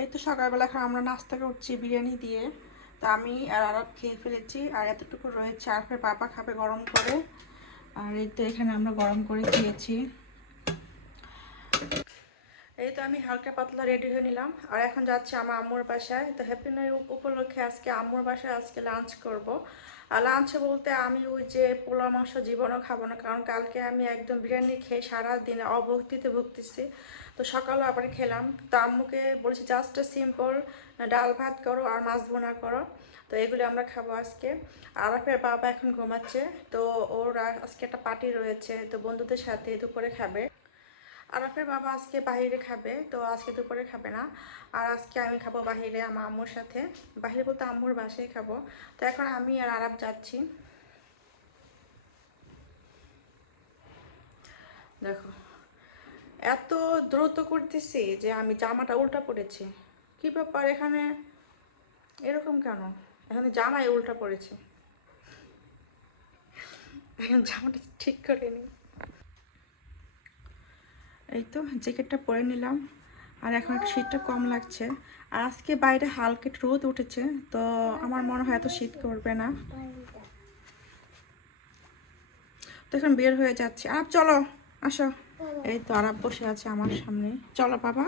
এই তো সকালবেলা এখন আমরা নাস্তা করছি বিরিয়ানি দিয়ে। তা আমি আর আরব খেয়ে ফেলেছি, আর এতটুকু রয়েছে। আর ফের পাপা খাবে গরম করে। আর এই তো এখানে আমরা গরম করে খেয়েছি। এই তো আমি হালকা পাতলা রেডি হয়ে নিলাম। আর এখন যাচ্ছি আমার আম্মুর বাসায়। তো হ্যাপি নিউ উপলক্ষে আজকে আম্মুর বাসায় আজকে লাঞ্চ করব। লাঞ্চ বলতে আমি ওই যে পোলা মাংস জীবনও খাব না, কারণ কালকে আমি একদম বিরিয়ানি খেয়ে সারা দিনে অভক্তিতে ভুগতেছি। তো সকালে আবার খেলাম। তো আম্মুকে বলেছি জাস্ট সিম্পল ডাল ভাত করো আর মাছ ভুনা করো। তো এগুলো আমরা খাব আজকে। আর ফের বাবা এখন ঘুমাচ্ছে, তো ওর আজকে একটা পার্টি রয়েছে, তো বন্ধুদের সাথে দুপুরে খাবে। আরাফের বাবা আজকে বাইরে খাবে, তো আজকে দুপুরে খাবে না। আর আজকে আমি খাব বাইরে আমার আম্মুর সাথে। বাইরে বলতে আম্মুর বাসায় খাব। তো এখন আমি আর আরাপ যাচ্ছি। দেখো, এত দ্রুত করতেছি যে আমি জামাটা উল্টা পড়েছি। কি ব্যাপার এখানে? এরকম কেন? এখানে জামাই উল্টা পড়েছে। এখন জামাটা ঠিক করে নিই। এই তো, জ্যাকেটটা পরে নিলাম। আর এখন একটু শীতটা কম লাগছে। আর আজকে বাইরে হালকা রোদ উঠেছে, তো আমার মনে হয় এত শীত করবে না। তো এখন বের হয়ে যাচ্ছে। আর চলো, আসো। এই তো আরাপ বসে আছে আমার সামনে। চলো, বাবা।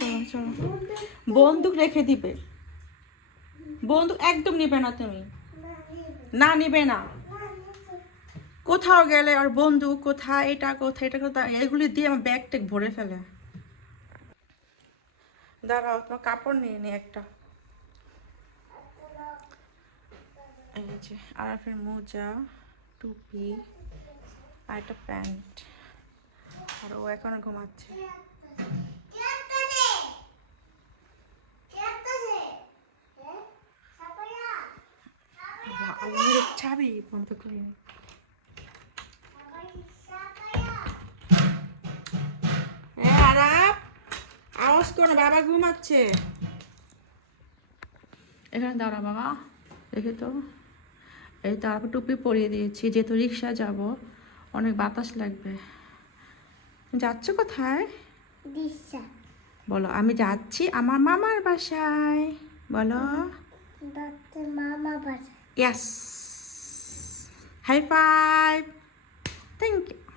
চলো চলো। বন্দুক রেখে দিবে। বন্দুক একদম নিবে না তুমি। না নিবে না। কোথাও গেলে আর বন্ধু কোথায়, এটা কোথায় এটা কোথায়, এগুলি দিয়ে আমার ব্যাগ ট্যাগ ভরে ফেলে। দাঁড়াও, তোমার কাপড় নিয়ে নি একটা। আরাফের মোজা, টুপি আর একটা প্যান্ট। আর ও এখনও ঘুমাচ্ছে। চাবি বন্ধ করে নি। হ্যাঁ আরাপ আওয়াজ করো বাবা ঘুমাচ্ছে? এখানে দাঁড়া বাবা দেখে তো। এই তারপর টুপি পরিয়ে দিয়েছি যেহেতু রিক্সা যাব অনেক বাতাস লাগবে। যাচ্ছ কোথায়? দিশা। বলো আমি যাচ্ছি আমার মামার বাসায়। বলো। মামা বাসা yes high five thank you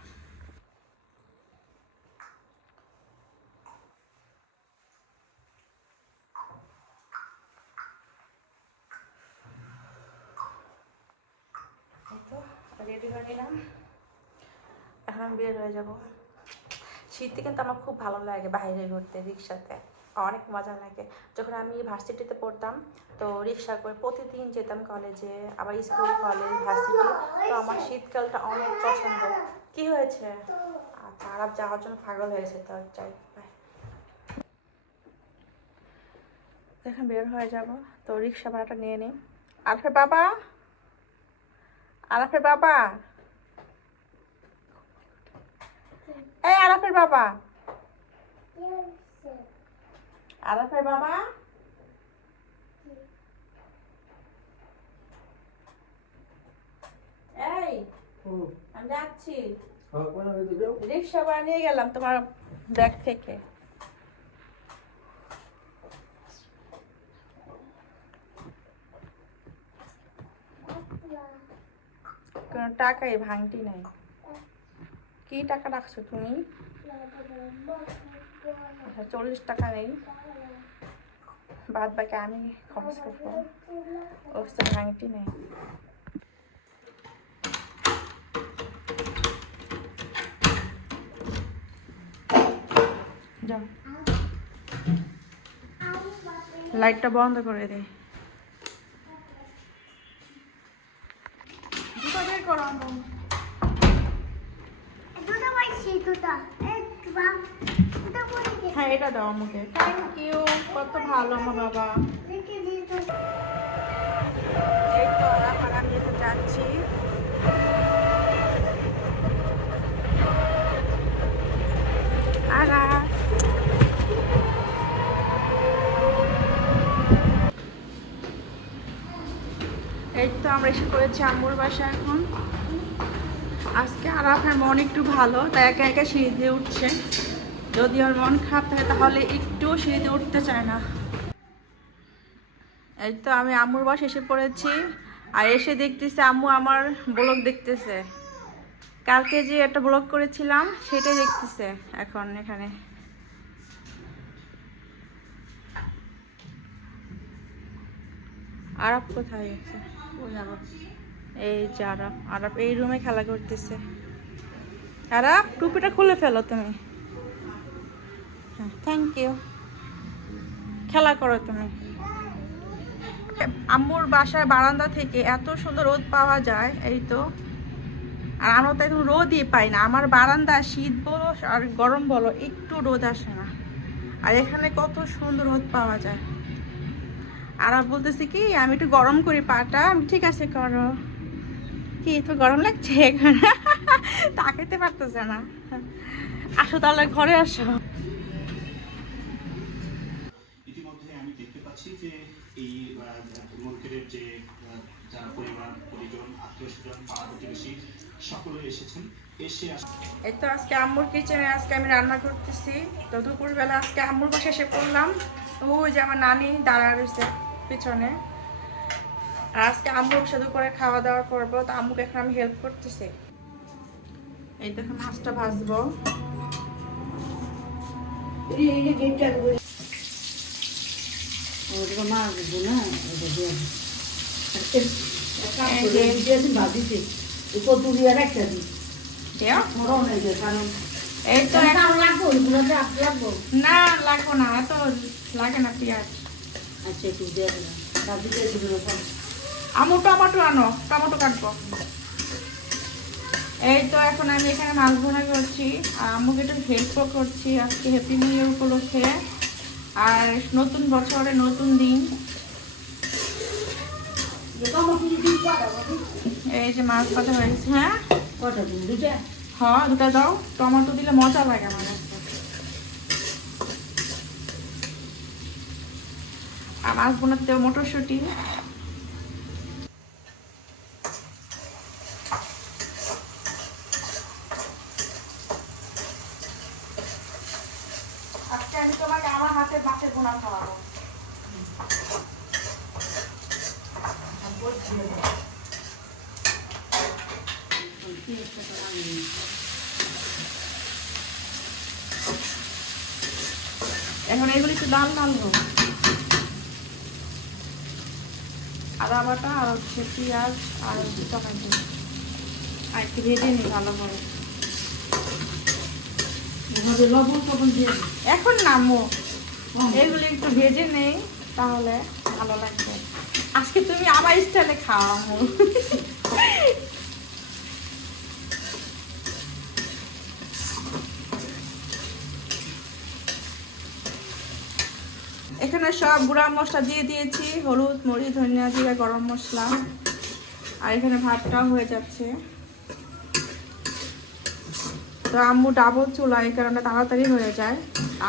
এখন আমি বের হয়ে যাব। শীতে কিন্তু আমার খুব ভালো লাগে বাইরে ঘুরতে, রিক্সাতে। অনেক মজা লাগে। যখন আমি ভার্সিটিতে পড়তাম, তো রিক্সা করে প্রতিদিন যেতাম কলেজে, আবার স্কুল, কলেজ, ভার্সিটি। তো আমার শীতকালটা অনেক পছন্দ। কি হয়েছে? আচ্ছা আরব যাওয়ার জন্য পাগল হয়েছে তো, যাই এখন বের হয়ে যাব। তো রিক্সা ভাড়াটা নিয়ে নিই। আরফের বাবা! আরাফের বাবা। এই আরাফের বাবা। আরাফের বাবা। এই আমি যাচ্ছি। রিক্সা ভাড়া নিয়ে গেলাম তোমার ব্যাগ থেকে কোনো টাকাই ভাঙটি নাই। কি টাকা রাখছো তুমি? আচ্ছা চল্লিশ টাকা নেই। বাদ বাকি আমি খরচ করব। ওর তো ভাঙটি নেই। লাইটটা বন্ধ করে দে জুতো বের করো আম্মু। দুটো পাইছি দুটো এক বাম দুটো পরে গেছে হ্যাঁ এটা দাও আমাকে। থ্যাংক ইউ কত ভালো আমার বাবা। এই তো আমি যেতে যাচ্ছি। এই তো আমরা এসে করেছি আম্মুর বাসা এখন। আজকে আরাফের মন একটু ভালো, তাই একা একা সিঁড়ি দিয়ে উঠছে। যদি ওর মন খারাপ থাকে তাহলে একটু সিঁড়িতে উঠতে চায় না। এই তো আমি আম্মুর বাস এসে পড়েছি আর এসে দেখতেছে আম্মু আমার ব্লগ দেখতেছে। কালকে যে একটা ব্লগ করেছিলাম সেটাই দেখতেছে এখন এখানে। আরব কোথায় গেছে এই যে আরব আরব এই রুমে খেলা করতেছে। আরব টুপিটা খুলে ফেলো তুমি। থ্যাংক ইউ খেলা করো তুমি। আম্মুর বাসায় বারান্দা থেকে এত সুন্দর রোদ পাওয়া যায়, এই তো। আর আমরা তো একদম রোদই পাই না। আমার বারান্দা শীত বলো আর গরম বলো, একটু রোদ আসে না। আর এখানে কত সুন্দর রোদ পাওয়া যায়। আর বলতেছি কি, আমি একটু গরম করি পাটা। আমি, ঠিক আছে করো। কি তো গরম লাগছে এখানে? তাকাইতে পারতেছে না। আসো তাহলে ঘরে আসো। এই মন্দিরের যে যারা পরিবার পরিজন আত্মীয় স্বজন পাড়া প্রতিবেশী সকলে এসেছেন। এসে এই তো আজকে আম্মুর কিচেনে আজকে আমি রান্না করতেছি। তো দুপুরবেলা আজকে আম্মুর পাশে এসে পড়লাম। ওই যে আমার নানি দাঁড়া রয়েছে পিছনে। আর আজকে আম্মুর শুধু করে খাওয়া দাওয়া করব। তো আম্মুকে এখন আমি হেল্প করতেছি। এই দেখো মাছটা ভাজবো। দেও। এই তো এখন- না লাগবো না এত লাগে না পেঁয়াজ। আমু টমেটো আনো টমেটো কাটবো। এই তো এখন আমি এখানে মাছ ভুনা করছি আর আম্মুকে একটু হেল্পও করছি আজকে হ্যাপি নিউ ইয়ার উপলক্ষে। আর নতুন বছরে নতুন দিন। এই যে মাছ কথা হয়েছে হ্যাঁ? কটা দিন দুটা হ্যাঁ দুটা দাও। টমেটো দিলে মজা লাগে আমার আর মাছ বোনার তো মটরশুঁটি আজকে আমি তোমাকে আমার হাতে মাছের বোনা খাওয়াবো এখন এগুলি একটু লাল লাল হোক। আদা বাটা আর হচ্ছে পেঁয়াজ আর হচ্ছে টমেটো। আর একটু ভেজে নিই ভালোভাবে এখন নামো। এগুলি একটু ভেজে নেই তাহলে ভালো লাগবে। আজকে তুমি আমার স্টাইলে খাওয়া এখানে সব গুঁড়া মশলা দিয়ে দিয়েছি, হলুদ, মরিচ, ধনিয়া জিরা, গরম মশলা। আর এখানে ভাতটাও হয়ে যাচ্ছে। তো আম্মু ডাবল চুলা এই কারণে তাড়াতাড়ি হয়ে যায়।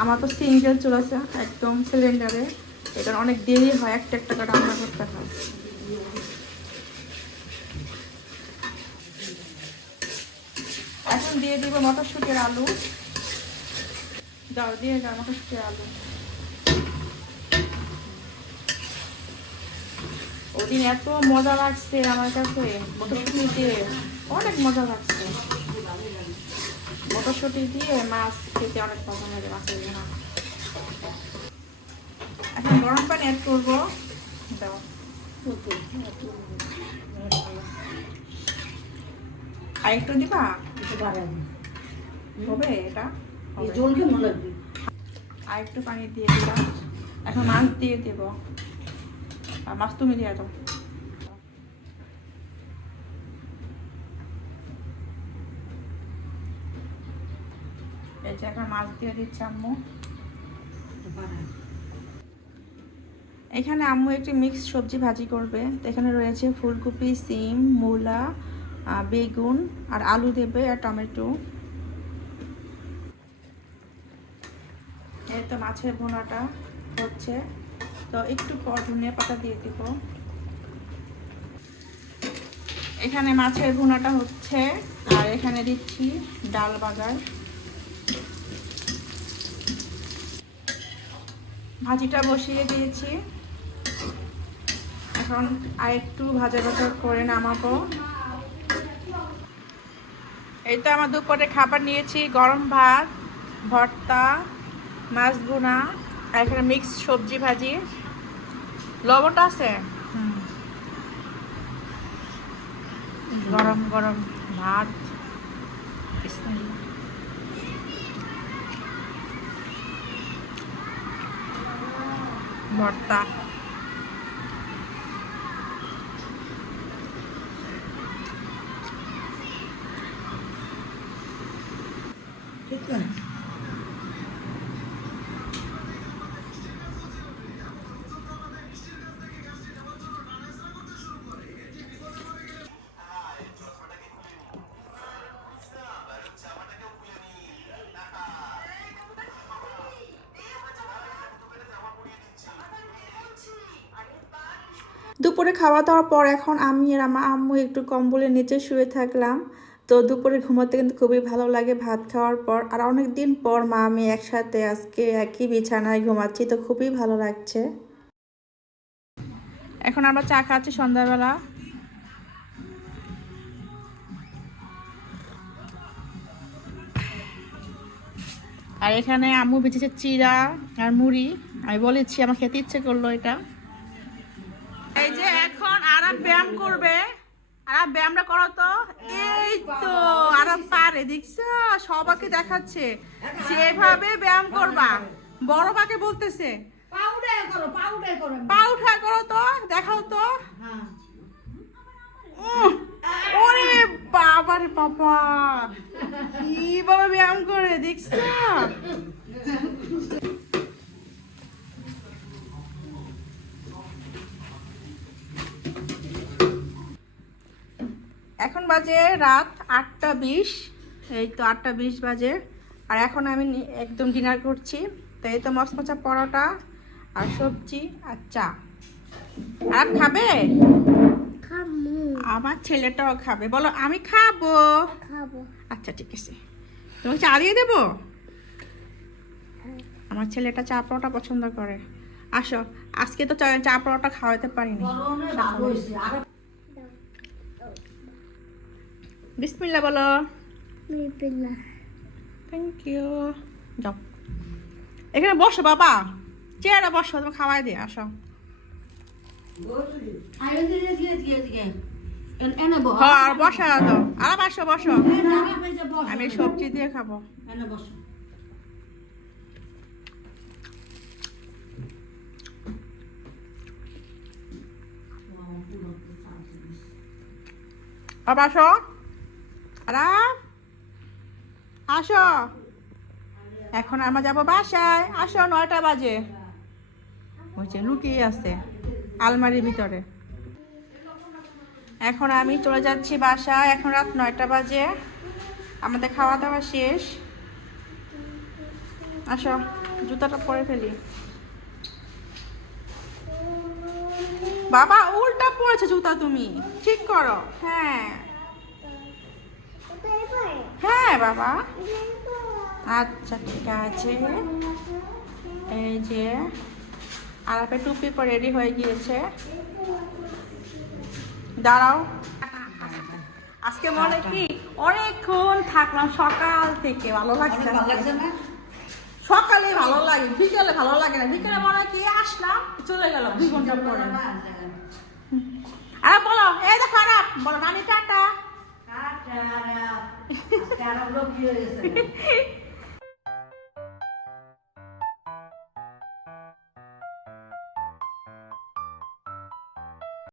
আমার তো সিঙ্গেল চুলা আছে, একদম সিলিন্ডারে এটা অনেক দেরি হয়, একটা একটা করে রান্না করতে হয়। এখন দিয়ে দিব মটরশুটির আলু। দাও, দিয়ে দাও মটরশুটির আলু। ওদিন এত মজা লাগছে আমার কাছে মটরশুটি দিয়ে। অনেক মজা লাগছে। মটরশুটি দিয়ে মাছ খেতে অনেক মজা লাগে মাছের ঝোনা এখন গরম পানি অ্যাড করব। দাও। আর একটু দিবা? হবে এটা? হবে। আর একটু পানি দিয়ে দিলাম এখন মাছ দিয়ে দেব। তুমি দিয়ে দাও এই যে এখন মাছ দিয়ে দিচ্ছি এখানে আম্মু একটি মিক্স সবজি ভাজি করবে। এখানে রয়েছে ফুলকপি, সিম, মূলা বেগুন আর আলু দেবে আর টমেটো। এই তো মাছের ভুনাটা হচ্ছে। তো একটু পর ধনিয়া পাতা দিয়ে দিব। এখানে মাছের ভুনাটা হচ্ছে, আর এখানে দিচ্ছি ডাল বাগার। ভাজিটা বসিয়ে দিয়েছি। এখন আর একটু ভাজা ভাজা করে নামাবো। এই তো আমার দুপুরে খাবার নিয়েছি, গরম ভাত, ভর্তা, মাছ ভুনা, আর এখানে মিক্স সবজি ভাজি। লবণটা আছে। গরম গরম ভাত। ভর্তা দুপুরে খাওয়া দাওয়ার পর এখন আমি আর আমার আম্মু একটু কম্বলের নিচে শুয়ে থাকলাম। তো দুপুরে ঘুমাতে কিন্তু খুবই ভালো লাগে ভাত খাওয়ার পর। আর অনেক দিন পর মা, আমি একসাথে আজকে একই বিছানায় ঘুমাচ্ছি, তো খুবই ভালো লাগছে। এখন আমরা চা খাচ্ছি সন্ধ্যাবেলা। আর এখানে আম্মু বেঁচেছে চিরা আর মুড়ি। আমি বলেছি, আমার খেতে ইচ্ছে করল এটা। এই যে এখন আরাম ব্যায়াম করবে। আরাম ব্যায়ামটা করো তো। এই তো আরাম পারে দেখছ? সবাইকে দেখাচ্ছে। যেভাবে ব্যায়াম করবা বড় মাকে বলতেছে পা উঠা করো। তো দেখাও তো। ওরে বাবা রে বাবা কীভাবে ব্যায়াম করে দেখছ? এখন বাজে রাত আটটা বিশ এই তো আটটা বিশ বাজে। আর এখন আমি নি- একদম ডিনার করছি। তো এই তো মচমচা পরোটা আর সবজি আর চা। আর খাবে? খাব। আমার ছেলেটাও খাবে। বলো আমি খাব। খাব। আচ্ছা ঠিক আছে। তোমাকে চা দিয়ে দেবো? আমার ছেলেটা চা পরোটা পছন্দ করে। আসো আজকে তো চা চা পরোটা খাওয়াতে পারিনি। বিসমিল্লা বলো। থ্যাংক ইউ যাও। এখানে বসো বাবা। চেয়ারে বসো তুমি খাওয়াই দিয়ে আসো। আরে বস। হ্যাঁ আর বসা। আমি সবজি দিয়ে খাব। এনে বাবা আসো। এখন আমরা যাব বাসায়। আসো, নয়টা বাজে। যে লুকিয়ে আছে আলমারির ভিতরে। এখন আমি চলে যাচ্ছি বাসায়। এখন রাত নয়টা বাজে। আমাদের খাওয়া দাওয়া শেষ। আসো, জুতাটা পরে ফেলি। বাবা, উল্টা পড়েছে জুতা তুমি। ঠিক করো। হ্যাঁ। হ্যাঁ বাবা। আচ্ছা ঠিক আছে। এই যে আরাপে টুপি পরে রেডি হয়ে গিয়েছে। দাঁড়াও। আজকে মনে কি অনেকক্ষণ থাকলাম সকাল থেকে ভালো লাগছে না? সকালে ভালো লাগে বিকেলে ভালো লাগে না। বিকেলে মনে কি আসলাম চলে গেল দুই ঘণ্টা পরে। আর বলো এই দেখো খারাপ বলো নানি টাটা আচ্ছা আজকে আরও লোক হয়ে গেছে